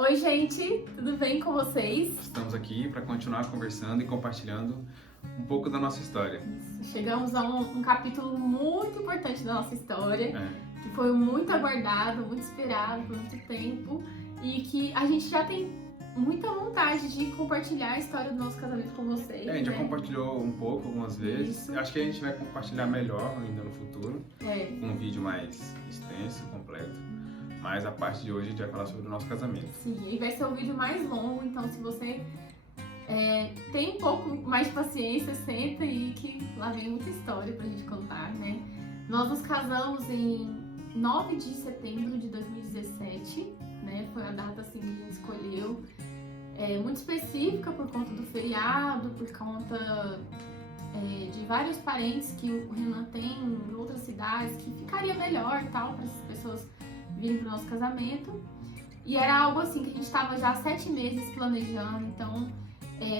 Oi, gente, tudo bem com vocês? Estamos aqui para continuar conversando e compartilhando um pouco da nossa história. Chegamos a um capítulo muito importante da nossa história, que foi muito aguardado, muito esperado por muito tempo e que a gente já tem muita vontade de compartilhar a história do nosso casamento com vocês. A gente já compartilhou um pouco algumas vezes. Isso. Acho que a gente vai compartilhar melhor ainda no futuro, com um vídeo mais extenso, completo. Mas a parte de hoje a gente vai falar sobre o nosso casamento. Sim, e vai ser o vídeo mais longo, então se você tem um pouco mais de paciência, senta aí que lá vem muita história pra gente contar, né? Nós nos casamos em 9 de setembro de 2017, né? Foi a data assim que a gente escolheu, muito específica por conta do feriado, por conta de vários parentes que o Renan tem em outras cidades, que ficaria melhor tal para essas pessoas virem pro nosso casamento. E era algo assim que a gente estava já há 7 meses planejando, então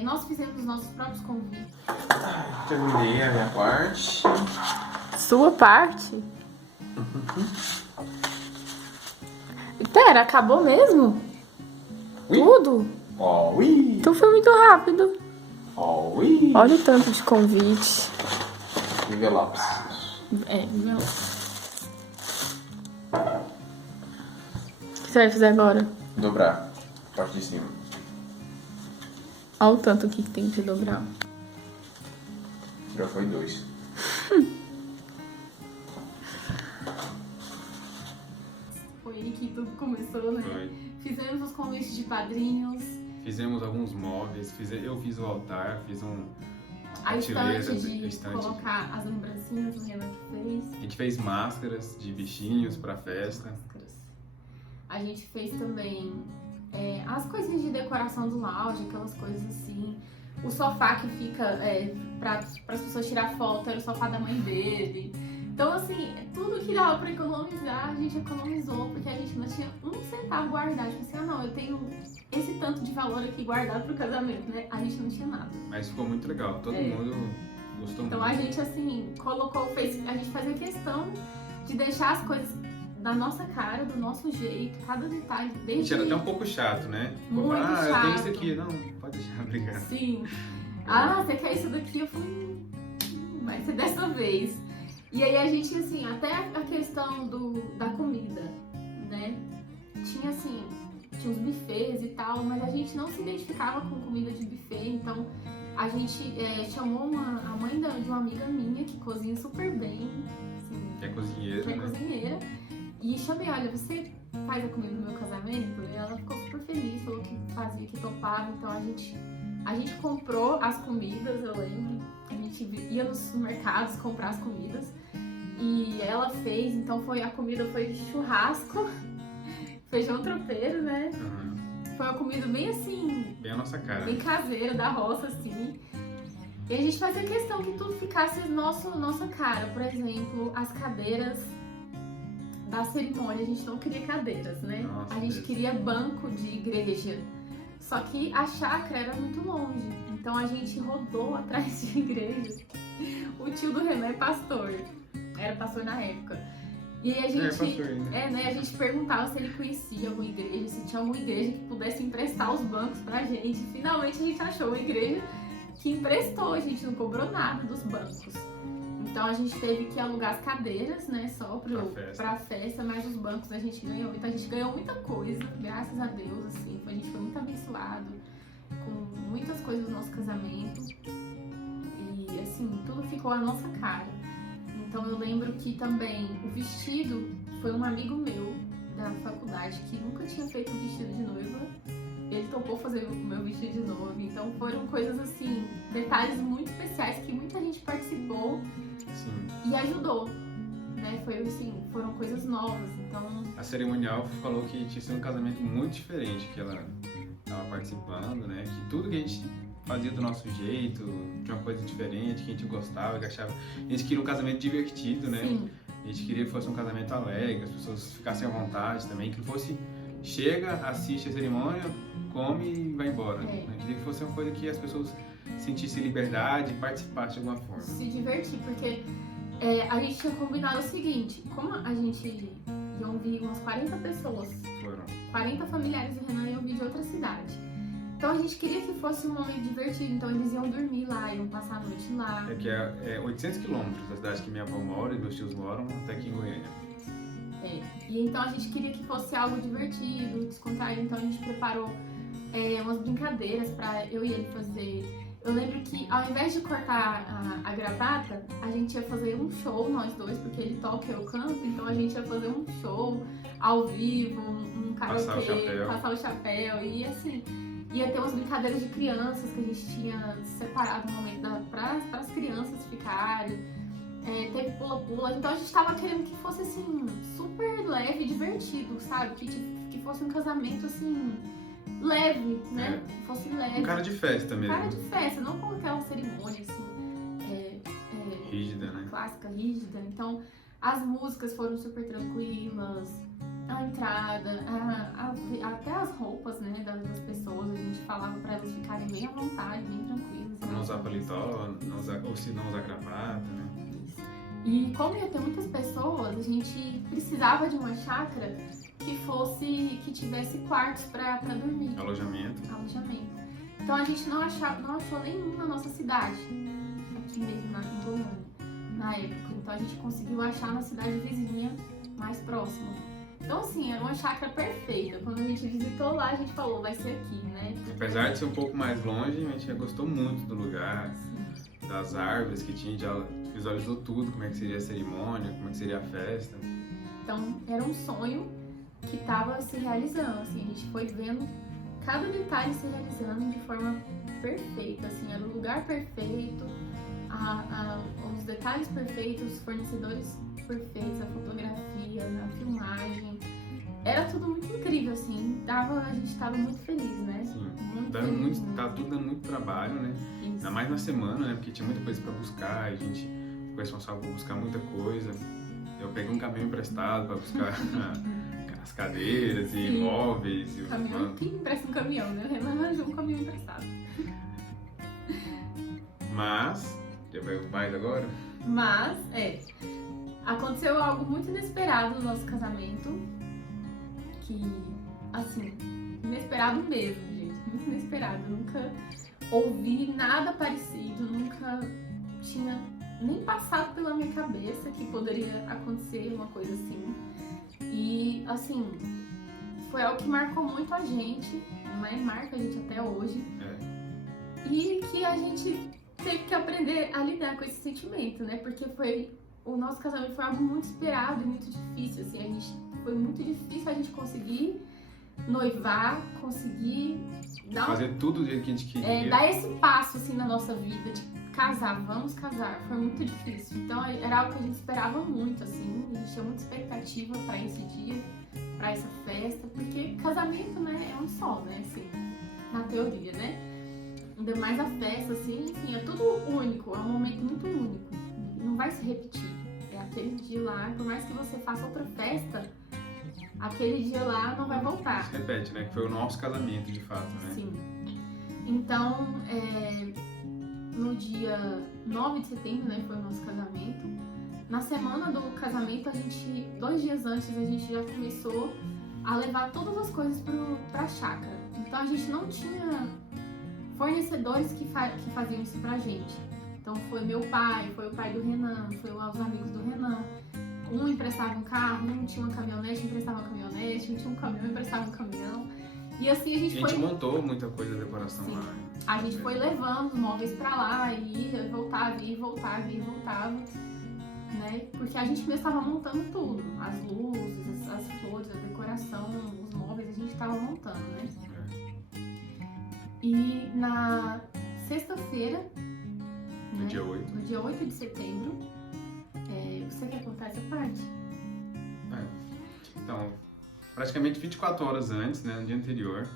nós fizemos os nossos próprios convites. Terminei a minha parte. Sua parte? Pera, acabou mesmo? Ui. Tudo? Oh, ui. Então foi muito rápido. Oh, ui. Olha o tanto de convite. Envelopes. Meu. O que você vai fazer agora? Dobrar. Parte de cima. Olha o tanto aqui que tem que dobrar. Já foi 2. Foi aí que tudo começou, né? Foi. Fizemos os convites de padrinhos, Fizemos alguns móveis, eu fiz o altar, fiz a estante de estante. colocar as lembrancinhas, o Renan que fez. A gente fez máscaras de bichinhos pra festa. A gente fez também as coisinhas de decoração do lounge, aquelas coisas assim. O sofá que fica para as pessoas tirar foto era o sofá da mãe dele. Então, assim, tudo que dava pra economizar, a gente economizou, porque a gente não tinha um centavo guardado. Tipo assim, não, eu tenho esse tanto de valor aqui guardado pro casamento, né? A gente não tinha nada. Mas ficou muito legal, todo mundo gostou Então muito. a gente, assim, a gente fazia questão de deixar as coisas da nossa cara, do nosso jeito, cada detalhe, A desde... gente era até um pouco chato, né? Muito eu tenho chato. isso aqui. Não, pode deixar, obrigado. Sim. Ah, você quer isso daqui? Eu falei, vai ser dessa vez. E aí a gente, assim, até a questão da comida, né? Tinha, assim, tinha os buffets e tal, mas a gente não se identificava com comida de buffet, então a gente chamou a mãe de uma amiga minha que cozinha super bem, assim, Que é cozinheira, que é né? cozinheira, e chamei, olha, você faz a comida do meu casamento? E ela ficou super feliz, falou que fazia, que topava, então a gente comprou as comidas, eu lembro, a gente ia nos supermercados comprar as comidas, e ela fez, então a comida foi churrasco, feijão tropeiro, né? Uhum. Foi uma comida bem assim, Bem a nossa cara. bem caseira, da roça, assim. E a gente fazia questão que tudo ficasse nossa cara. Por exemplo, as cadeiras da cerimônia, a gente não queria cadeiras, né? Nossa, a gente Deus. queria banco de igreja. Só que a chácara era muito longe, então a gente rodou atrás de igreja. O tio do Renan é pastor, era pastor na época. E aí a gente, pastor ainda. né, a gente perguntava se ele conhecia alguma igreja, se tinha alguma igreja que pudesse emprestar os bancos pra gente. Finalmente a gente achou uma igreja que emprestou, a gente não cobrou nada dos bancos. Então a gente teve que alugar as cadeiras, né, só pra festa, mas os bancos a gente ganhou. Então a gente ganhou muita coisa, graças a Deus, assim. A gente foi muito abençoado com muitas coisas do nosso casamento. E assim, tudo ficou a nossa cara. Então eu lembro que também o vestido foi um amigo meu da faculdade que nunca tinha feito um vestido de noiva. Ele topou fazer o meu vestido de noiva. Então foram coisas assim, detalhes muito especiais que muita gente participou. Sim. E ajudou, né? Foi assim, foram coisas novas, então... A cerimonial falou que tinha sido um casamento muito diferente, que ela estava participando, né? Que tudo que a gente fazia do nosso jeito, de uma coisa diferente, que a gente gostava, que achava... A gente queria um casamento divertido, né? Sim. A gente queria que fosse um casamento alegre, as pessoas ficassem à vontade também, que não fosse... Chega, assiste a cerimônia, come e vai embora. Né? Queria que fosse uma coisa que as pessoas sentissem liberdade e participassem de alguma forma. Se divertir, porque a gente tinha combinado o seguinte, como a gente iam vir umas 40 pessoas, Foram. 40 familiares do Renan iam vir gente queria que fosse um momento divertido, então eles iam dormir lá, iam passar a noite lá. É que é 800 quilômetros da cidade que minha avó mora e meus tios moram até aqui em Goiânia. E então a gente queria que fosse algo divertido, descontraído, então a gente preparou umas brincadeiras pra eu e ele fazer. Eu lembro que ao invés de cortar a gravata, a gente ia fazer um show, nós dois, porque ele toca e eu canto, então a gente ia fazer um show ao vivo, um karaokê, passar o chapéu, e assim, ia ter umas brincadeiras de crianças que a gente tinha separado um momento para as crianças ficarem. Teve pula-pula, então a gente tava querendo que fosse assim, super leve, divertido, sabe? Que fosse um casamento assim, leve, né? Que fosse leve. Um cara de festa mesmo. Cara de festa, não com aquela cerimônia assim, rígida, né? Clássica, rígida. Então as músicas foram super tranquilas, a entrada, até as roupas, né, das pessoas, a gente falava pra elas ficarem bem à vontade, bem tranquilas. Não usar paletó, ou se não usar gravata, né? E como ia ter muitas pessoas, a gente precisava de uma chácara que tivesse quartos pra dormir. Alojamento. Então a gente não achou nenhum na nossa cidade, aqui mesmo em Goiânia, na época. Então a gente conseguiu achar na cidade vizinha mais próxima. Então assim, era uma chácara perfeita. Quando a gente visitou lá, a gente falou, vai ser aqui, né? Apesar de ser um pouco mais longe, a gente já gostou muito do lugar, das árvores que tinha, já visualizou tudo, como é que seria a cerimônia, como é que seria a festa. Então era um sonho que estava se realizando, assim, a gente foi vendo cada detalhe se realizando de forma perfeita, assim, era o lugar perfeito, os detalhes perfeitos, os fornecedores perfeitos, a fotografia, a filmagem, era tudo muito incrível, assim, a gente estava muito feliz, né? Sim, Muito feliz. tá tudo dando muito trabalho, né? Isso. Ainda mais na semana, né? Porque tinha muita coisa pra buscar, a gente foi responsável por buscar muita coisa. Eu peguei um caminhão emprestado pra buscar as cadeiras e móveis e os caminhão, bancos. quem empresta um caminhão, né? Renan arranjou um caminhão emprestado. Mas, já vai mais agora? Mas, aconteceu algo muito inesperado no nosso casamento, que, assim, inesperado mesmo, gente, muito inesperado. Eu nunca ouvi nada parecido, nunca tinha nem passado pela minha cabeça que poderia acontecer uma coisa assim. E, assim, foi algo que marcou muito a gente, mas marca a gente até hoje. E que a gente teve que aprender a lidar com esse sentimento, né? Porque o nosso casamento foi algo muito esperado e muito difícil, assim. Foi muito difícil a gente conseguir noivar, conseguir fazer tudo do jeito que a gente queria. dar esse passo, assim, na nossa vida, de casar, vamos casar. Foi muito difícil. Então, era algo que a gente esperava muito, assim. A gente tinha muita expectativa pra esse dia, pra essa festa. Porque casamento, né, é um só, né, assim, na teoria, né? Ainda mais a festa, assim, enfim, é tudo único, é um momento muito único. Não vai se repetir. É aquele dia lá, por mais que você faça outra festa, aquele dia lá não vai voltar. Se repete, né? Que foi o nosso casamento, de fato, né? Sim. Então, no dia 9 de setembro, né, foi o nosso casamento. Na semana do casamento, 2 dias antes, a gente já começou a levar todas as coisas pra chácara. Então, a gente não tinha fornecedores que faziam isso pra gente. Então, foi meu pai, foi o pai do Renan, foi os amigos do Renan. Um emprestava um carro, um tinha uma caminhonete, emprestava uma caminhonete, um tinha um caminhão, emprestava um caminhão. E assim a gente montou muita coisa da decoração lá. Né? A gente foi levando os móveis pra lá e ia, voltava, ia, voltava, ia, voltava, né? Porque a gente mesmo estava montando tudo. As luzes, as flores, a decoração, os móveis, a gente estava montando, né? E na sexta-feira, no dia 8. No dia 8 de setembro, você quer contar essa parte? Então, praticamente 24 horas antes, né, no dia anterior,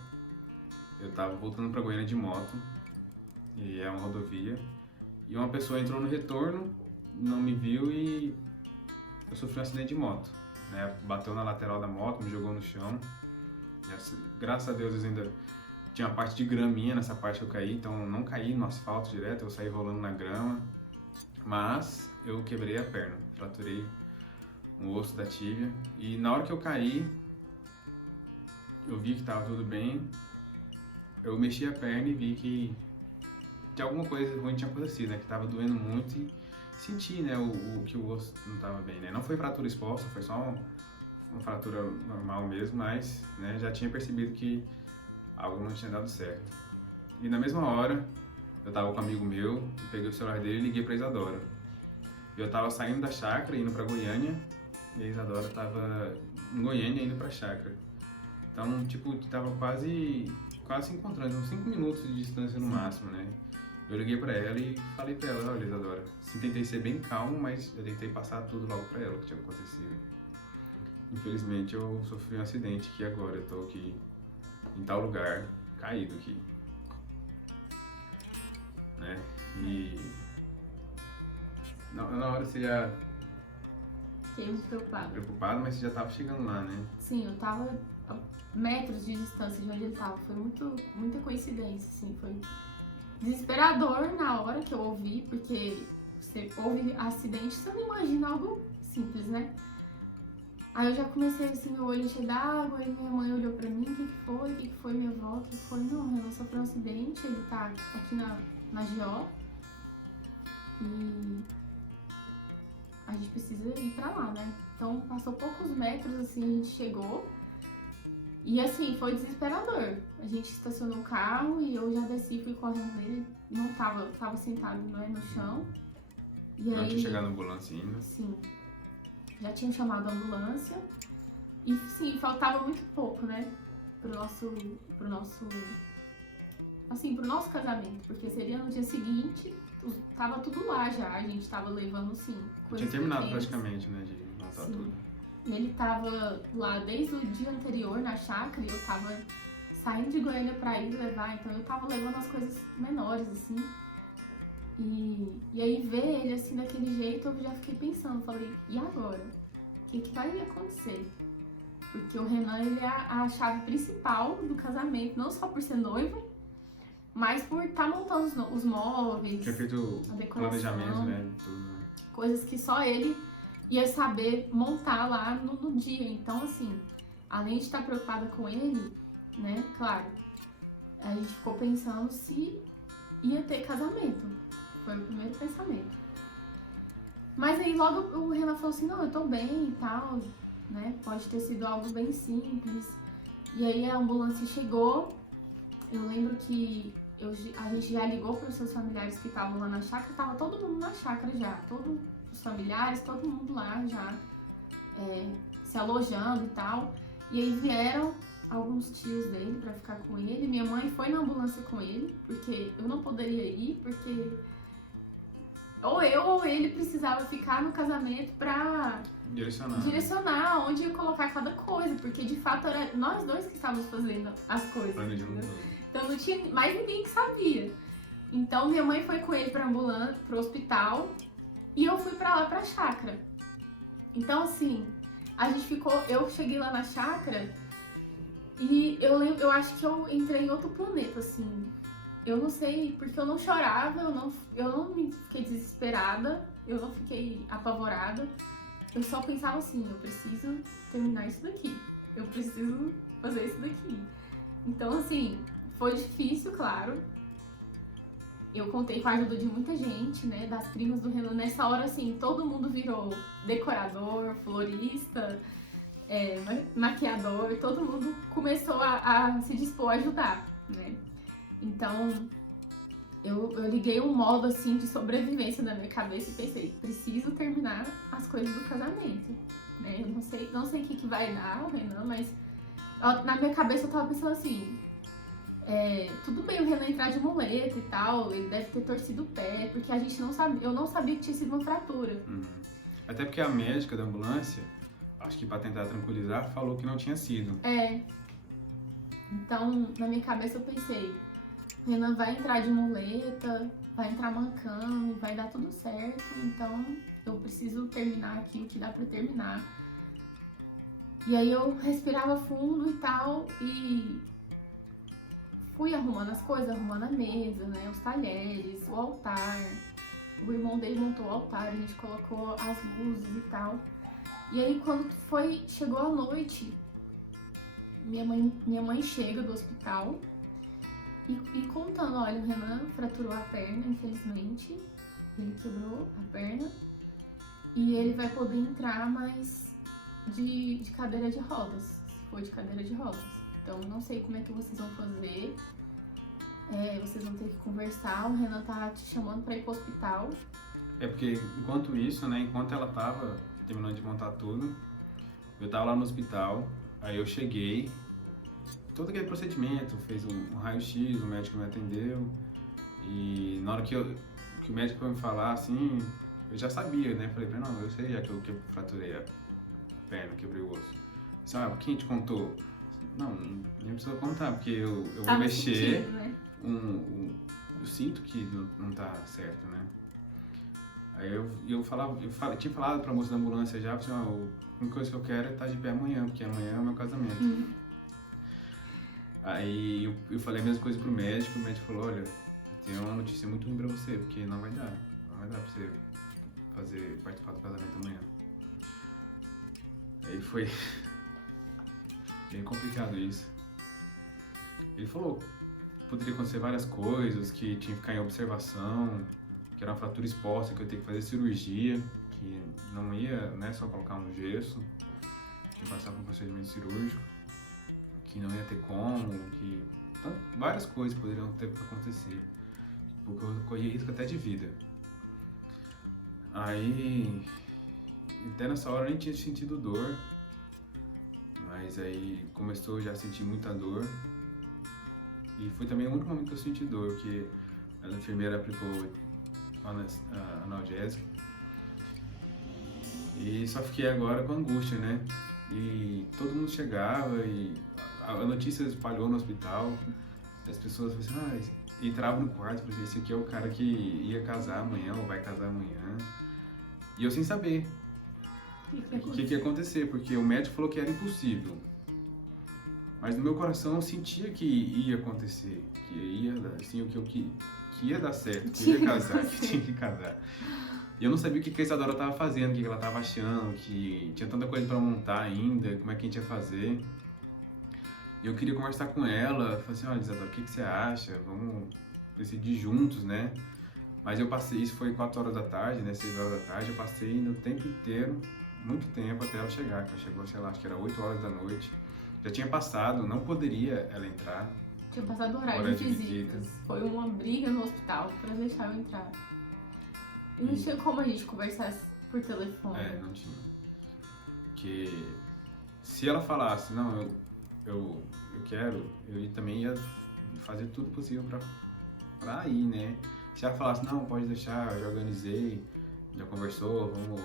eu tava voltando pra Goiânia de moto, e é uma rodovia, e uma pessoa entrou no retorno, não me viu e eu sofri um acidente de moto, né, bateu na lateral da moto, me jogou no chão, e, graças a Deus ainda tinha uma parte de graminha nessa parte que eu caí, então eu não caí no asfalto direto, eu saí rolando na grama, mas eu quebrei a perna, fraturei um osso da tíbia, e na hora que eu caí, eu vi que tava tudo bem, eu mexi a perna e vi que de alguma coisa ruim tinha acontecido, né? Que tava doendo muito e senti, né, que o osso não tava bem, né? Não foi fratura exposta, foi só uma fratura normal mesmo, mas, né, já tinha percebido que algo não tinha dado certo. E na mesma hora, eu tava com um amigo meu, peguei o celular dele e liguei pra Isadora. Eu tava saindo da chácara, indo pra Goiânia, e a Isadora tava em Goiânia indo pra chácara. Então, tipo, tava quase se encontrando, uns 5 minutos de distância no máximo, né? Eu liguei pra ela e falei pra ela, olha, Isadora, tentei ser bem calmo, mas eu tentei passar tudo logo pra ela, o que tinha acontecido. Infelizmente, eu sofri um acidente aqui agora, eu tô aqui em tal lugar, caído aqui. Né? E na hora você já Fiquei muito preocupado, mas você já tava chegando lá, né? Sim, eu tava a metros de distância de onde ele tava. Foi muita coincidência, assim. Foi desesperador na hora que eu ouvi, porque você ouve acidente, você não imagina algo simples, né? Aí eu já comecei assim, meu olho encheu d'água, aí minha mãe olhou pra mim, o que foi, minha avó? O que foi? Não, Renan sofreu um acidente, ele tá aqui na GO e a gente precisa ir pra lá, né? Então passou poucos metros, assim, a gente chegou e assim, foi desesperador. A gente estacionou o carro e eu já desci, fui correndo nele, não tava sentado, né, no chão. E não aí, tinha chegado na ambulância ainda? Sim. Já tinham chamado a ambulância e sim, faltava muito pouco, né, pro nosso casamento, porque seria no dia seguinte, tava tudo lá já, a gente tava levando, sim, coisas tinha terminado pequenas. praticamente, né, de montar tudo. E ele tava lá desde o dia anterior na chácara e eu tava saindo de Goiânia pra ir levar, então eu tava levando as coisas menores, assim. E aí ver ele assim daquele jeito, eu já fiquei pensando, falei, e agora? O que vai acontecer? Porque o Renan, ele é a chave principal do casamento, não só por ser noivo, mas por estar montando os móveis, Tinha feito a decoração, planejamento, né, tudo. Coisas que só ele ia saber montar lá no dia. Então, assim, além de estar preocupada com ele, né, claro, a gente ficou pensando se ia ter casamento. Foi o primeiro pensamento. Mas aí logo o Renan falou assim, não, eu tô bem e tal, né? Pode ter sido algo bem simples. E aí a ambulância chegou. Eu lembro que a gente já ligou para os seus familiares que estavam lá na chácara. Tava todo mundo na chácara já. Todos os familiares, todo mundo lá já se alojando e tal. E aí vieram alguns tios dele para ficar com ele. Minha mãe foi na ambulância com ele, porque eu não poderia ir, porque ou eu ou ele precisava ficar no casamento pra direcionar onde ia colocar cada coisa, porque de fato era nós dois que estávamos fazendo as coisas. Então não tinha mais ninguém que sabia. Então minha mãe foi com ele pra ambulância, pro hospital, e eu fui pra lá pra chácara. Então assim, a gente ficou, eu cheguei lá na chácara e eu acho que eu entrei em outro planeta, assim. Eu não sei, porque eu não chorava, eu não me fiquei desesperada, eu não fiquei apavorada. Eu só pensava assim, eu preciso terminar isso daqui. Eu preciso fazer isso daqui. Então, assim, foi difícil, claro. Eu contei com a ajuda de muita gente, né, das primas do Renan. Nessa hora, assim, todo mundo virou decorador, florista, maquiador. Todo mundo começou a se dispor a ajudar, né. Então, eu liguei um modo, assim, de sobrevivência na minha cabeça e pensei, preciso terminar as coisas do casamento, né? Eu não sei o que vai dar, Renan, mas na minha cabeça eu tava pensando assim, tudo bem o Renan entrar de muleta e tal, ele deve ter torcido o pé, porque a gente não sabia, eu não sabia que tinha sido uma fratura. Até porque a médica da ambulância, acho que pra tentar tranquilizar, falou que não tinha sido. Então, na minha cabeça eu pensei, o Renan vai entrar de muleta, vai entrar mancando, vai dar tudo certo, então eu preciso terminar aqui o que dá pra terminar. E aí eu respirava fundo e tal, e fui arrumando as coisas, arrumando a mesa, né, os talheres, o altar. O irmão dele montou o altar, a gente colocou as luzes e tal. E aí quando chegou a noite, minha mãe chega do hospital. E contando, olha, o Renan fraturou a perna, infelizmente. Ele quebrou a perna. E ele vai poder entrar, mas de cadeira de rodas. Se for de cadeira de rodas. Então, não sei como é que vocês vão fazer. Vocês vão ter que conversar. O Renan tá te chamando pra ir pro hospital. É porque, enquanto isso, né, enquanto ela tava terminando de montar tudo, eu tava lá no hospital, aí eu cheguei, todo aquele procedimento, fez um raio-x, o médico me atendeu, e na hora que o médico foi me falar, assim, eu já sabia, né, falei, não, eu sei já que eu fraturei a perna, quebrei o osso. Disse, quem te contou? Não, nem precisa contar, porque eu vou mexer, sentindo, né? Eu sinto que não tá certo, né. Aí eu tinha falado pra moça da ambulância já, assim, a única coisa que eu quero é estar de pé amanhã, porque amanhã é o meu casamento. Aí eu falei a mesma coisa pro médico, o médico falou, olha, eu tenho uma notícia muito ruim pra você, porque não vai dar pra você participar do casamento amanhã. Aí foi bem complicado isso. Ele falou que poderia acontecer várias coisas, que tinha que ficar em observação, que era uma fratura exposta, que eu ia ter que fazer cirurgia, que não ia, né, só colocar um gesso, que ia passar por um procedimento cirúrgico, que não ia ter como, que várias coisas poderiam ter que acontecer, porque eu corria risco até de vida. Aí, até nessa hora eu nem tinha sentido dor, mas aí começou já a sentir muita dor, e foi também o único momento que eu senti dor, que a enfermeira aplicou analgésico, e só fiquei agora com angústia, né? E todo mundo chegava e a notícia espalhou no hospital, as pessoas falavam assim, entravam no quarto e falavam, esse aqui é o cara que ia casar amanhã ou vai casar amanhã, e eu sem saber o que ia acontecer, porque o médico falou que era impossível, mas no meu coração eu sentia que ia acontecer, que ia, assim, que ia dar certo, que ia casar, que tinha que casar. E eu não sabia o que a Isadora estava fazendo, o que ela estava achando, que tinha tanta coisa para montar ainda, como é que a gente ia fazer. E eu queria conversar com ela, falei assim, olha, Isadora, o que você acha? Vamos decidir juntos, né? Mas eu passei, isso foi 4 horas da tarde, né, 6 horas da tarde, eu passei no tempo inteiro, muito tempo até ela chegar, que ela chegou, sei lá, acho que era 8 horas da noite. Já tinha passado, não poderia ela entrar. Tinha passado o horário de visitas. Foi uma briga no hospital pra deixar eu entrar. E não tinha como a gente conversar por telefone. Não tinha. Porque se ela falasse, não, eu quero, eu também ia fazer tudo possível pra ir, né? Se ela falasse, não, pode deixar, eu já organizei, já conversou, vamos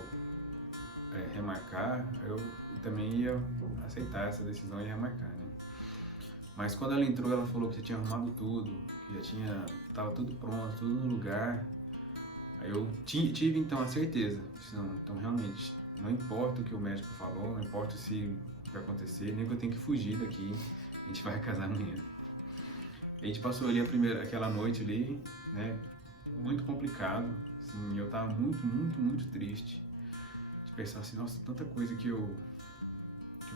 remarcar, eu também ia aceitar essa decisão e remarcar, né? Mas quando ela entrou, ela falou que já tinha arrumado tudo, que tava tudo pronto, tudo no lugar. Aí eu tive então a certeza, então realmente, não importa o que o médico falou, não importa se vai acontecer, nem que eu tenho que fugir daqui, a gente vai casar amanhã. A gente passou ali aquela noite ali, né, muito complicado, assim, eu tava muito, muito, muito triste, de pensar assim, nossa, tanta coisa que eu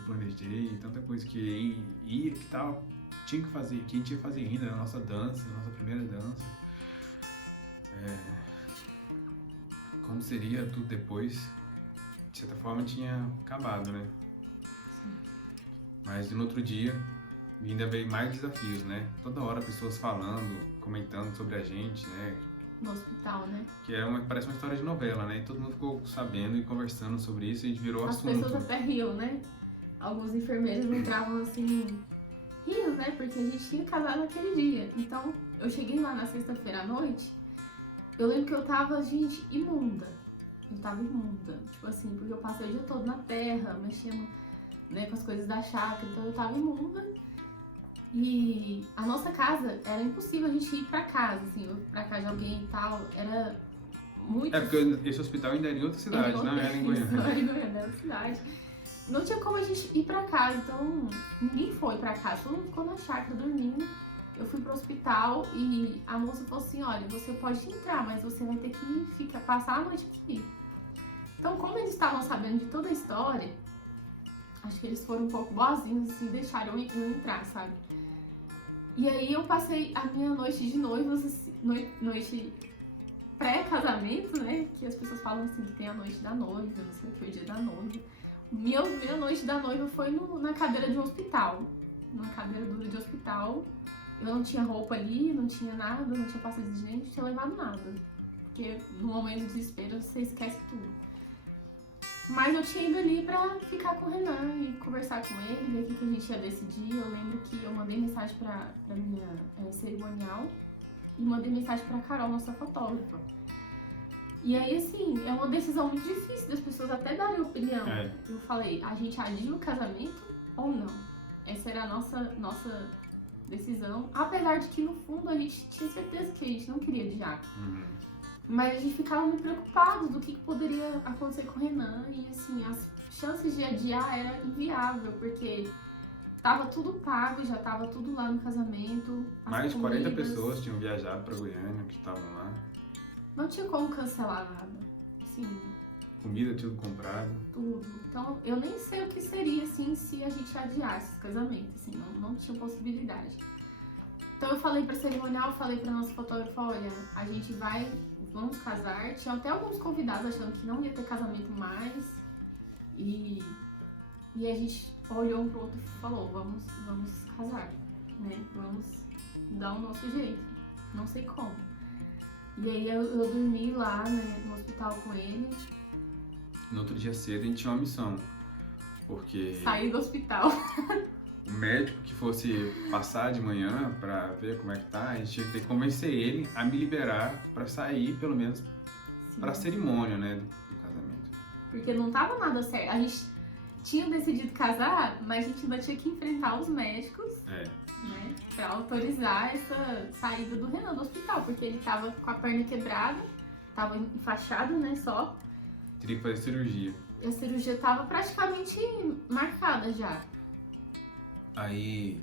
planejei, tanta coisa que tinha que fazer, que a gente ia fazer ainda na nossa dança, na nossa primeira dança. Como seria tudo depois, de certa forma tinha acabado, né? Sim. Mas no outro dia ainda veio mais desafios, né? Toda hora pessoas falando, comentando sobre a gente, né? No hospital, né? Que parece uma história de novela, né? E todo mundo ficou sabendo e conversando sobre isso e a gente virou As assunto. pessoas até riam, né? Alguns enfermeiros entravam assim, riam, né? Porque a gente tinha casado naquele dia. Então, eu cheguei lá na sexta-feira à noite, eu lembro que eu tava, gente, imunda. Eu tava imunda. Tipo assim, porque eu passei o dia todo na terra, mexendo, né, com as coisas da chácara. Então, eu tava imunda. E a nossa casa, era impossível a gente ir pra casa, assim, pra casa de alguém e tal. Era muito... porque esse hospital ainda era em outra cidade, não era em Goiânia. Não era em Goiânia, era cidade. Não tinha como a gente ir pra casa, então ninguém foi pra casa, todo mundo ficou na chácara dormindo. Eu fui pro hospital e a moça falou assim, olha, você pode entrar, mas você vai ter que passar a noite aqui. Então, como eles estavam sabendo de toda a história, acho que eles foram um pouco boazinhos, assim, deixaram eu entrar, sabe? E aí eu passei a minha noite de noivos, assim, noite pré-casamento, né? Que as pessoas falam assim que tem a noite da noiva, não sei o que, o dia da noiva. Minha noite da noiva foi na cadeira de um hospital. Numa cadeira dura de hospital. Eu não tinha roupa ali, não tinha nada, não tinha pasta de dente, não tinha levado nada. Porque no momento de desespero você esquece tudo. Mas eu tinha ido ali pra ficar com o Renan e conversar com ele, ver o que a gente ia decidir. Eu lembro que eu mandei mensagem pra minha cerimonial e mandei mensagem pra Carol, nossa fotógrafa. E aí, assim, é uma decisão muito difícil das pessoas até darem opinião. Eu falei, a gente adia o casamento ou não? Essa era a nossa decisão. Apesar de que, no fundo, a gente tinha certeza que a gente não queria adiar. Mas a gente ficava muito preocupado do que poderia acontecer com o Renan. E, assim, as chances de adiar era inviável, porque tava tudo pago, já tava tudo lá no casamento. Mais de 40 pessoas tinham viajado pra Goiânia, que estavam lá. Não tinha como cancelar nada, assim. Comida, tudo comprado. Tudo. Então, eu nem sei o que seria, assim, se a gente adiasse esse casamento, assim, não tinha possibilidade. Então, eu falei pra cerimonial, falei pra nossa fotógrafa, olha, a gente vamos casar. Tinha até alguns convidados achando que não ia ter casamento mais. E a gente olhou um pro outro e falou, vamos casar, né? Vamos dar o nosso jeito. Não sei como. E aí eu dormi lá, né, no hospital com ele. No outro dia cedo a gente tinha uma missão, porque Saí do hospital. o médico que fosse passar de manhã pra ver como é que tá, a gente tinha que ter que convencer ele a me liberar pra sair, pelo menos, Sim. pra cerimônia, né, do casamento. Porque não tava nada certo. A gente tinha decidido casar, mas a gente ainda tinha que enfrentar os médicos, né, pra autorizar essa saída do Renan do hospital, porque ele tava com a perna quebrada, tava enfaixado, né, só. Teria que fazer cirurgia. E a cirurgia tava praticamente marcada já. Aí,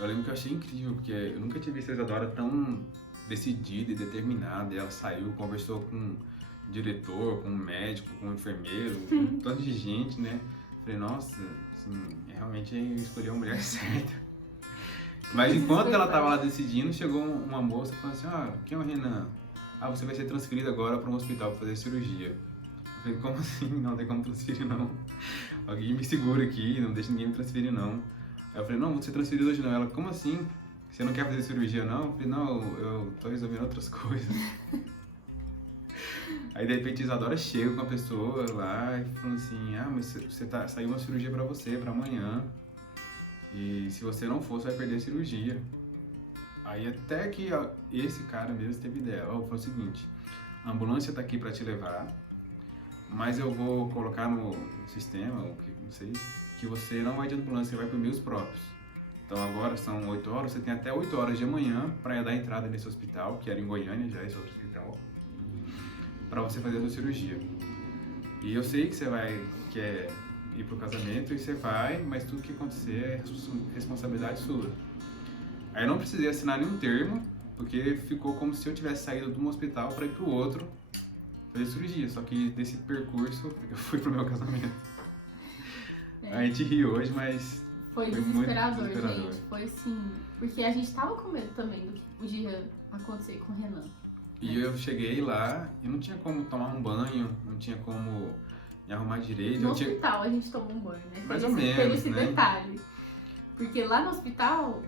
eu lembro que eu achei incrível, porque eu nunca tinha visto a Isadora tão decidida e determinada. E ela saiu, conversou com o diretor, com o médico, com o enfermeiro, com um tanto de gente, né? Falei, nossa, assim, realmente eu escolhi a mulher certa. Mas enquanto ela tava lá decidindo, chegou uma moça e falou assim, quem é o Renan? Você vai ser transferido agora para um hospital para fazer cirurgia. Eu falei, como assim? Não tem como transferir, não. Alguém me segura aqui, não deixa ninguém me transferir, não. Aí eu falei, não, vou ser transferido hoje não. Ela, como assim? Você não quer fazer cirurgia, não? Eu falei, não, eu tô resolvendo outras coisas. Aí, de repente, a Isadora chega com a pessoa lá e falando assim, mas saiu uma cirurgia pra você, pra amanhã. E se você não for, você vai perder a cirurgia. Aí, até que esse cara mesmo teve ideia. Falou o seguinte, a ambulância tá aqui pra te levar, mas eu vou colocar no sistema, não sei, que você não vai de ambulância, você vai por meios próprios. Então agora são 8 horas, você tem até 8 horas de manhã para dar entrada nesse hospital, que era em Goiânia, já esse outro hospital, para você fazer a sua cirurgia. E eu sei que você quer ir pro casamento e você vai, mas tudo que acontecer é responsabilidade sua. Aí eu não precisei assinar nenhum termo, porque ficou como se eu tivesse saído de um hospital para ir pro outro fazer cirurgia, só que desse percurso eu fui pro meu casamento. A gente ri hoje, mas foi desesperador, gente. Foi assim, porque a gente tava com medo também do que podia acontecer com o Renan. E eu cheguei lá e não tinha como tomar um banho, não tinha como me arrumar direito. No hospital a gente tomou um banho, né? Mais ou menos, teve esse né? detalhe. Porque lá no hospital,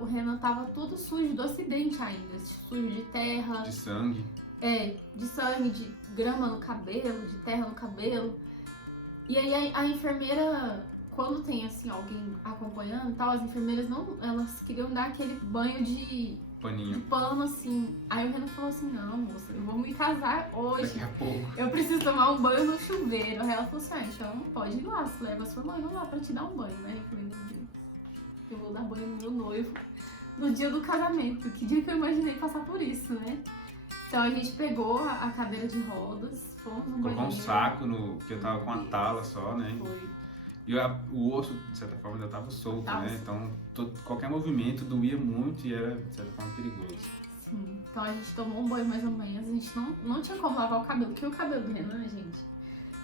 o Renan tava todo sujo do acidente ainda, sujo de terra. De sangue. De sangue, de grama no cabelo, de terra no cabelo. E aí a enfermeira, quando tem assim alguém acompanhando e tal, as enfermeiras elas queriam dar aquele banho de pano, assim. Aí o Renan falou assim, não, moça, eu vou me casar hoje. Daqui a pouco. Eu preciso tomar um banho no chuveiro. Aí ela falou assim, então pode ir lá, você leva a sua mãe lá pra te dar um banho, né? Eu falei, meu Deus, eu vou dar banho no meu noivo no dia do casamento. Que dia que eu imaginei passar por isso, né? Então a gente pegou a cadeira de rodas, fomos no banheiro. Colocou um saco, que eu tava com a tala só, né? Foi. E o osso, de certa forma, ainda tava solto, né? Então qualquer movimento doía muito e era, de certa forma, perigoso. Sim. Então a gente tomou um banho mais ou menos, a gente não tinha como lavar o cabelo, porque o cabelo do Renan, gente,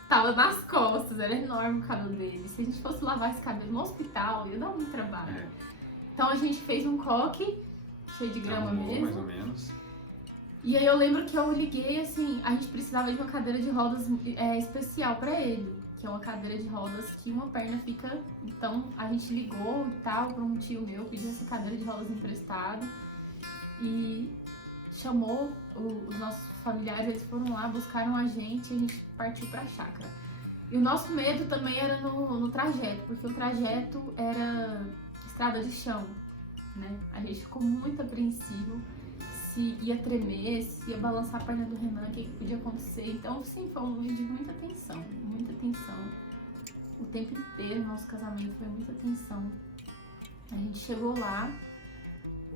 tava nas costas, era enorme o cabelo dele. Se a gente fosse lavar esse cabelo no hospital, ia dar muito trabalho. Então a gente fez um coque, cheio de grama Arrumou, mesmo. mais ou menos. E aí eu lembro que eu liguei, assim, a gente precisava de uma cadeira de rodas especial pra ele. Que é uma cadeira de rodas que uma perna fica... Então a gente ligou e tal pra um tio meu, pediu essa cadeira de rodas emprestada. E chamou os nossos familiares, eles foram lá, buscaram a gente e a gente partiu pra chácara. E o nosso medo também era no trajeto, porque o trajeto era estrada de chão, né? A gente ficou muito apreensivo se ia tremer, se ia balançar a perna do Renan, o que podia acontecer. Então, sim, foi um momento de muita tensão, muita tensão. O tempo inteiro, nosso casamento foi muita tensão. A gente chegou lá,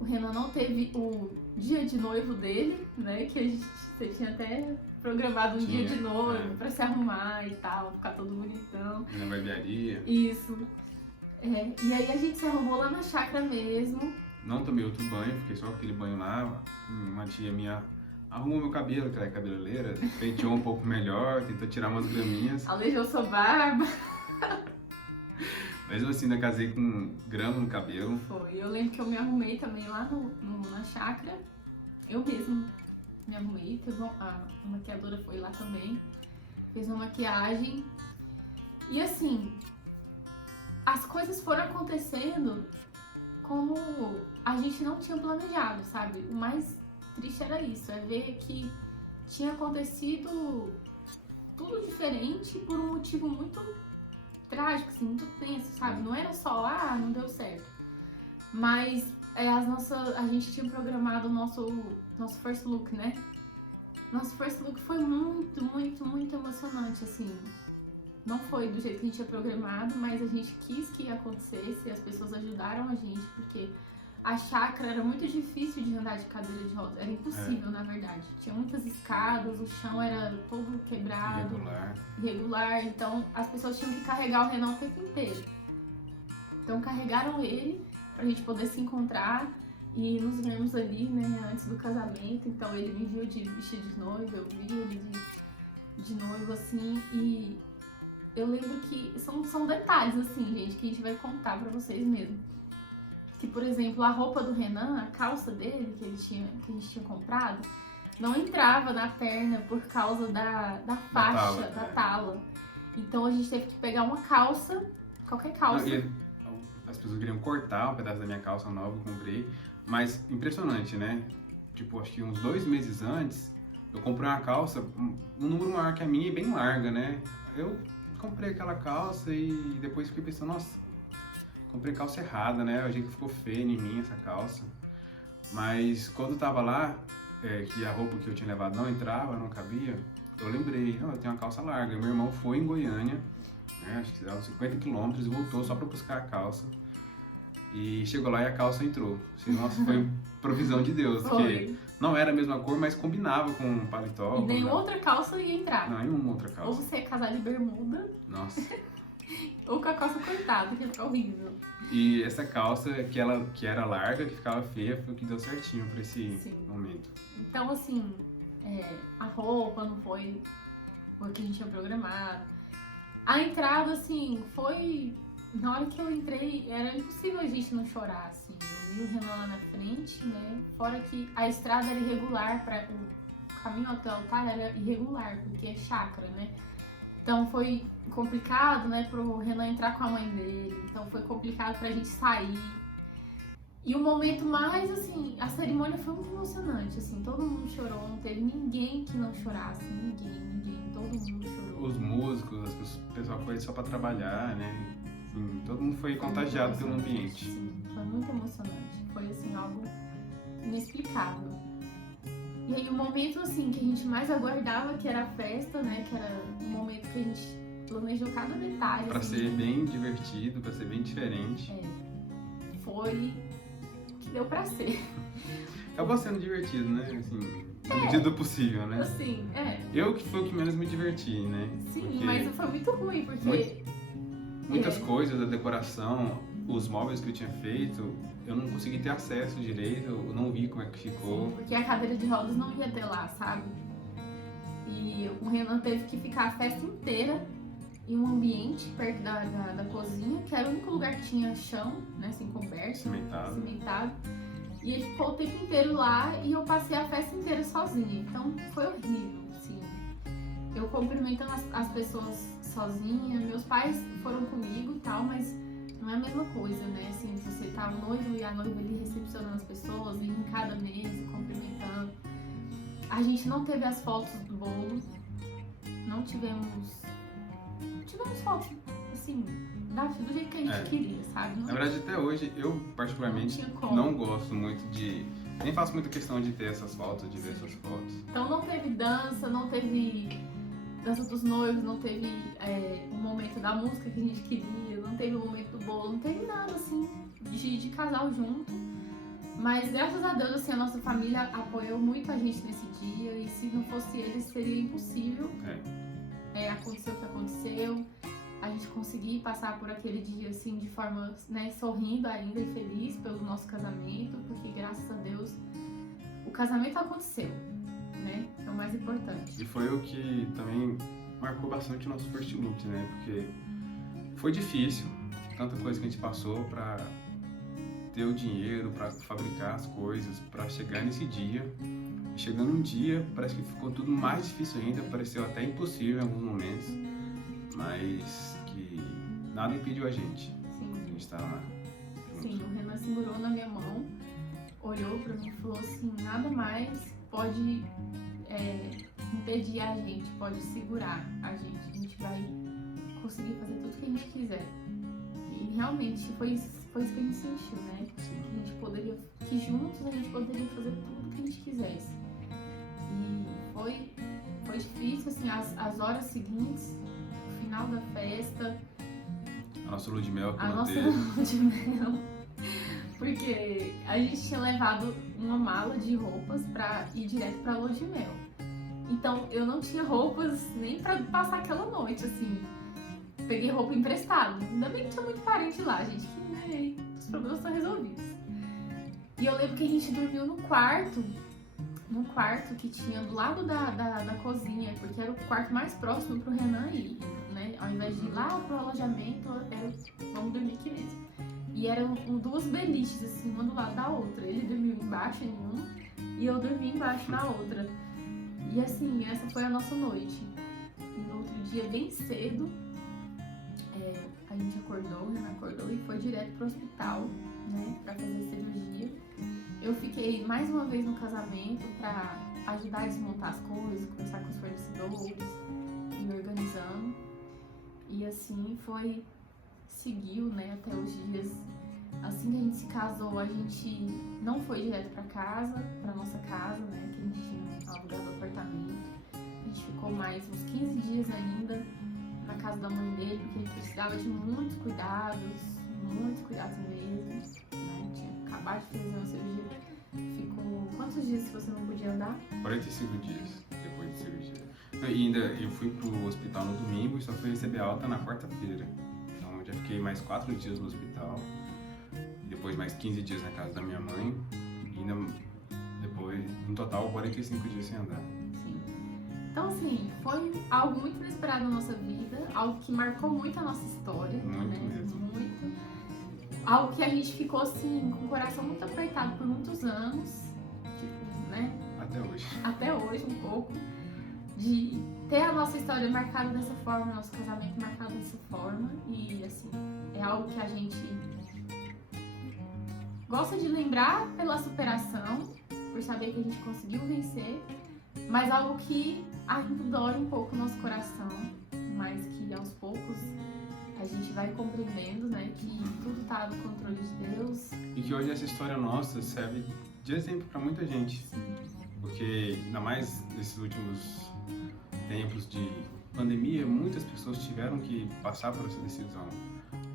o Renan não teve o dia de noivo dele, né? Que você tinha até programado um dia de noivo pra se arrumar e tal, ficar todo bonitão. Na barbearia. Isso. E aí a gente se arrumou lá na chácara mesmo. Não tomei outro banho, fiquei só aquele banho lá. Uma tia minha arrumou meu cabelo, que ela é cabeleireira, penteou um pouco melhor, tentou tirar umas graminhas. Aleijou sua barba. Mesmo assim, ainda casei com grama no cabelo. Foi. Eu lembro que eu me arrumei também lá na chácara. Eu mesmo me arrumei. A maquiadora foi lá também. Fez uma maquiagem. E assim, as coisas foram acontecendo como a gente não tinha planejado, sabe? O mais triste era isso, é ver que tinha acontecido tudo diferente por um motivo muito trágico, assim, muito tenso, sabe? Não era só, não deu certo. Mas a gente tinha programado o nosso first look, né? Nosso first look foi muito, muito, muito emocionante, assim. Não foi do jeito que a gente tinha programado, mas a gente quis que acontecesse e as pessoas ajudaram a gente, porque a chácara era muito difícil de andar de cadeira de rodas, era impossível, na verdade. Tinha muitas escadas, o chão era todo quebrado, irregular, então as pessoas tinham que carregar o Renan o tempo inteiro. Então carregaram ele pra gente poder se encontrar e nos vermos ali, né, antes do casamento. Então ele me viu de vestido de noiva, eu vi ele de noivo, assim, e eu lembro que são detalhes, assim, gente, que a gente vai contar pra vocês mesmo. Que, por exemplo, a roupa do Renan, a calça dele, que a gente tinha comprado, não entrava na perna por causa da faixa, da tala. Então a gente teve que pegar uma calça, qualquer calça. As pessoas queriam cortar um pedaço da minha calça nova, eu comprei. Mas impressionante, né? Tipo, acho que uns 2 meses antes, eu comprei uma calça, um número maior que a minha e bem larga, né? Eu comprei aquela calça e depois fiquei pensando, nossa, comprei calça errada, né? Eu achei que ficou feia em mim essa calça. Mas quando eu tava lá, que a roupa que eu tinha levado não entrava, não cabia, eu lembrei, eu tenho uma calça larga. Meu irmão foi em Goiânia, né? Acho que dava 50 quilômetros e voltou só pra buscar a calça. E chegou lá e a calça entrou. Assim, nossa, foi provisão de Deus, porque não era a mesma cor, mas combinava com o paletó. E nenhuma outra calça ia entrar. Não, nenhuma outra calça. Ou você ia casar de bermuda. Nossa. Ou com a calça cortada, que ia ficar horrível. E essa calça que era larga, que ficava feia, foi o que deu certinho pra esse momento. Então, assim, a roupa não foi o que a gente tinha programado. A entrada, assim, foi... Na hora que eu entrei, era impossível a gente não chorar, assim. Eu vi o Renan lá na frente, né? Fora que a estrada era irregular, o caminho até o altar era irregular, porque é chácara, né? Então foi complicado, né, pro Renan entrar com a mãe dele. Então foi complicado pra gente sair. E o momento mais, assim, a cerimônia foi muito emocionante, assim. Todo mundo chorou, não teve ninguém que não chorasse. Ninguém. Todo mundo chorou. Os músicos, o pessoal foi só pra trabalhar, né? Assim, todo mundo foi contagiado pelo ambiente. Sim, foi muito emocionante. Foi, assim, algo inexplicável. E aí o momento, assim, que a gente mais aguardava, que era a festa, né? Que era um momento que a gente planejou cada detalhe. Pra assim, ser bem divertido, pra ser bem diferente. Foi o que deu pra ser. Acabou sendo divertido, né? Assim, na medida do possível, né? Assim, Eu que fui o que menos me diverti, né? Sim, porque mas foi muito ruim, porque... Muitas coisas, a decoração, os móveis que eu tinha feito, eu não consegui ter acesso direito, eu não vi como é que ficou. Sim, porque a cadeira de rodas não ia ter lá, sabe? E o Renan teve que ficar a festa inteira em um ambiente perto da cozinha, que era o único lugar que tinha chão, né, assim, coberto, cimentado. E ele ficou o tempo inteiro lá e eu passei a festa inteira sozinha. Então foi horrível, assim. Eu cumprimentando as pessoas sozinha, meus pais foram comigo e tal, mas não é a mesma coisa, né? Assim, você tá o noivo e a noiva ali recepcionando as pessoas, indo em cada mesa, cumprimentando. A gente não teve as fotos do bolo, não tivemos fotos, assim, do jeito que a gente queria, sabe? Na verdade, até hoje, eu particularmente não gosto muito de... Nem faço muita questão de ter essas fotos, de ver essas fotos. Então não teve dança, não teve dança dos noivos, não teve o momento da música que a gente queria, não teve o momento do bolo, não teve nada, assim, de casal junto. Mas graças a Deus, assim, a nossa família apoiou muito a gente nesse dia e se não fosse eles, seria impossível. Aconteceu o que aconteceu. A gente conseguir passar por aquele dia, assim, de forma, né, sorrindo ainda e feliz pelo nosso casamento, porque graças a Deus o casamento aconteceu, né? É o mais importante. E foi o que também marcou bastante o nosso first look, né? Porque foi difícil, tanta coisa que a gente passou pra ter o dinheiro, pra fabricar as coisas, pra chegar nesse dia. E chegando um dia, parece que ficou tudo mais difícil ainda, pareceu até impossível em alguns momentos. Mas que nada impediu a gente. Sim. A gente tá lá. Sim, o Renan segurou na minha mão, olhou pra mim e falou assim, nada mais pode impedir a gente, pode segurar a gente vai conseguir fazer tudo que a gente quiser. E realmente foi isso que a gente sentiu, né? Que juntos a gente poderia fazer tudo que a gente quisesse. E foi difícil, assim, as horas seguintes, final da festa. A nossa lua de mel que a nossa lua de mel. Porque a gente tinha levado uma mala de roupas pra ir direto pra lua de mel. Então eu não tinha roupas nem pra passar aquela noite, assim. Peguei roupa emprestada. Ainda bem que tinha muito parente lá, gente, que né, os problemas estão resolvidos. E eu lembro que a gente dormiu num quarto que tinha do lado da cozinha, porque era o quarto mais próximo pro Renan ir, né? Ao invés de ir lá pro alojamento, vamos dormir aqui mesmo. E eram duas beliches, assim, uma do lado da outra. Ele dormiu embaixo em uma e eu dormi embaixo na outra. E assim, essa foi a nossa noite. E no outro dia, bem cedo, a gente acordou, o Renan acordou e foi direto pro hospital, né? Pra fazer cirurgia. Eu fiquei mais uma vez no casamento pra ajudar a desmontar as coisas, conversar com os fornecedores, ir organizando. E assim seguiu, né, até os dias. Assim que a gente se casou, a gente não foi direto pra nossa casa, né, que a gente tinha alugado o apartamento. A gente ficou mais uns 15 dias ainda na casa da mãe dele, porque ele precisava de muitos cuidados mesmo, né, tinha acabado de fazer uma cirurgia. Ficou quantos dias se você não podia andar? 45 dias depois de cirurgia. E ainda eu fui pro hospital no domingo e só fui receber alta na quarta-feira. Então eu já fiquei mais 4 dias no hospital, depois mais 15 dias na casa da minha mãe e ainda depois, no total, 45 dias sem andar. Sim. Então assim, foi algo muito inesperado na nossa vida, algo que marcou muito a nossa história. Muito né? mesmo. Muito. Algo que a gente ficou assim, com o coração muito apertado por muitos anos, tipo, né? Até hoje um pouco, de ter a nossa história marcada dessa forma, nosso casamento marcado dessa forma. E assim, é algo que a gente gosta de lembrar pela superação, por saber que a gente conseguiu vencer, mas algo que ainda dói um pouco o nosso coração, mas que aos poucos a gente vai compreendendo, né, que tudo tá no controle de Deus. E que hoje essa história nossa serve de exemplo para muita gente. Porque, ainda mais nesses últimos tempos de pandemia, muitas pessoas tiveram que passar por essa decisão.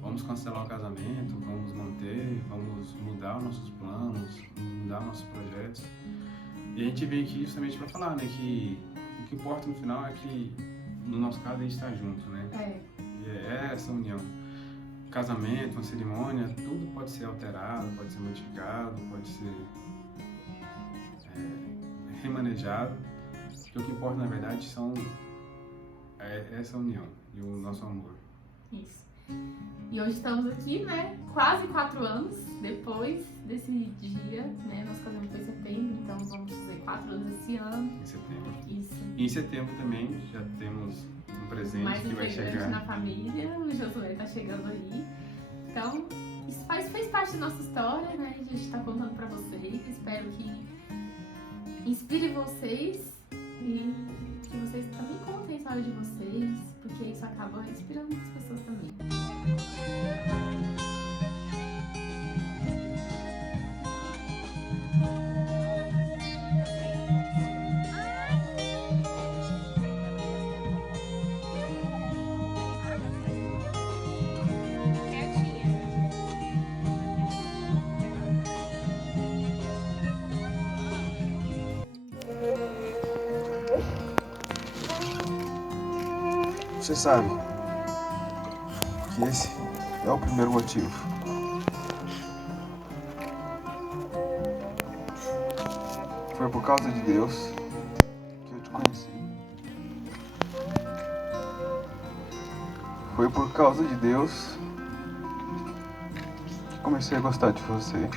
Vamos cancelar o casamento, vamos manter, vamos mudar os nossos planos, mudar nossos projetos. E a gente vem aqui justamente para falar, né, que o que importa no final é que, no nosso caso, a gente está junto, né? E é essa união. Casamento, uma cerimônia, tudo pode ser alterado, pode ser modificado, pode ser remanejado. Porque o que importa, na verdade, é essa união. e o nosso amor. Isso. E hoje estamos aqui, né? Quase 4 anos depois desse dia, né? Nosso casamento foi em setembro, então vamos fazer 4 anos esse ano. Em setembro. Isso. E em setembro também já temos um presente Mais que vai integrante chegar. na família, o Josué tá chegando ali. Então, isso fez parte da nossa história, né? A gente tá contando pra vocês. Espero que inspire vocês e que vocês também contem a história de vocês, porque isso acaba inspirando muitas pessoas também. Você sabe que esse é o primeiro motivo. Foi por causa de Deus que eu te conheci. Foi por causa de Deus que comecei a gostar de você.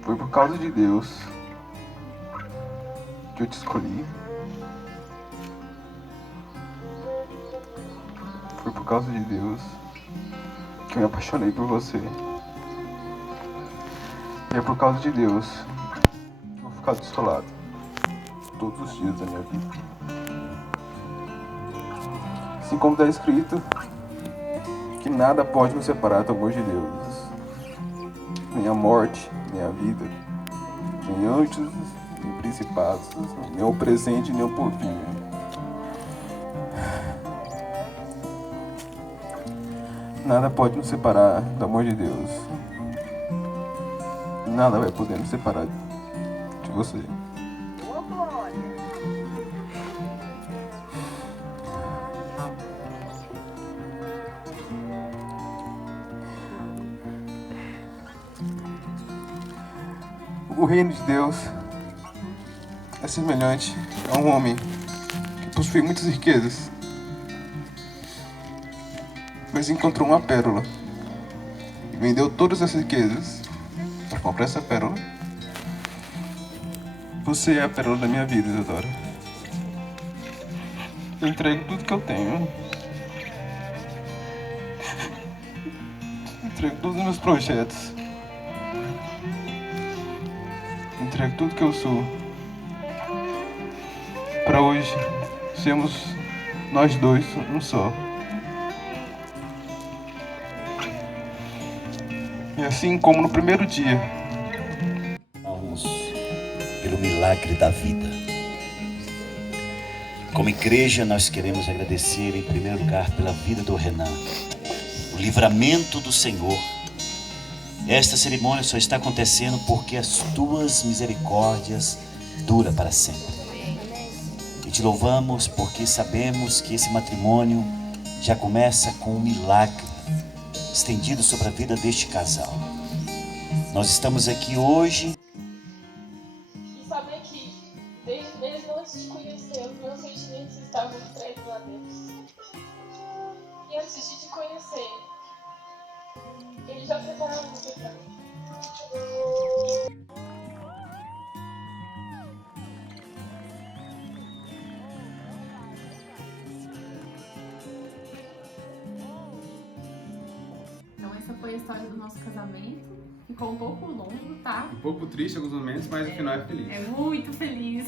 Foi por causa de Deus que eu te escolhi. Foi por causa de Deus que eu me apaixonei por você. E é por causa de Deus que eu vou ficar do seu lado todos os dias da minha vida. Assim como está escrito que nada pode me separar do amor de Deus. Nem a morte, nem a vida, nem anjos, nem principados, nem o presente, nem o porvir. Nada pode nos separar do amor de Deus. Nada vai poder nos separar de você. O reino de Deus é semelhante a um homem que possui muitas riquezas, mas encontrou uma pérola e vendeu todas as riquezas para comprar essa pérola. Você é a pérola da minha vida, Isadora. Eu entrego tudo que eu tenho. Entrego todos os meus projetos. Entrego tudo que eu sou. Para hoje sermos nós dois um só. E assim como no primeiro dia. Vamos pelo milagre da vida. Como igreja, nós queremos agradecer em primeiro lugar pela vida do Renan, o livramento do Senhor. Esta cerimônia só está acontecendo porque as tuas misericórdias duram para sempre. E te louvamos porque sabemos que esse matrimônio já começa com um milagre estendido sobre a vida deste casal. Nós estamos aqui hoje E saber que desde antes de conhecer, os meus sentimentos estavam entregues a Deus. E antes de te conhecer, Ele já preparou você para mim. Então essa foi a história do nosso casamento. Ficou um pouco longo, tá? Um pouco triste em alguns momentos, mas o final é feliz. É muito feliz.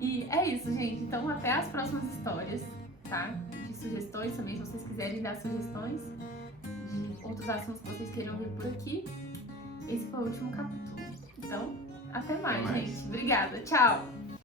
E é isso, gente. Então até as próximas histórias, tá? De sugestões também, se vocês quiserem dar sugestões de outros assuntos que vocês queiram ver por aqui. Esse foi o último capítulo. Então, até mais, Até mais. gente. Obrigada. Tchau.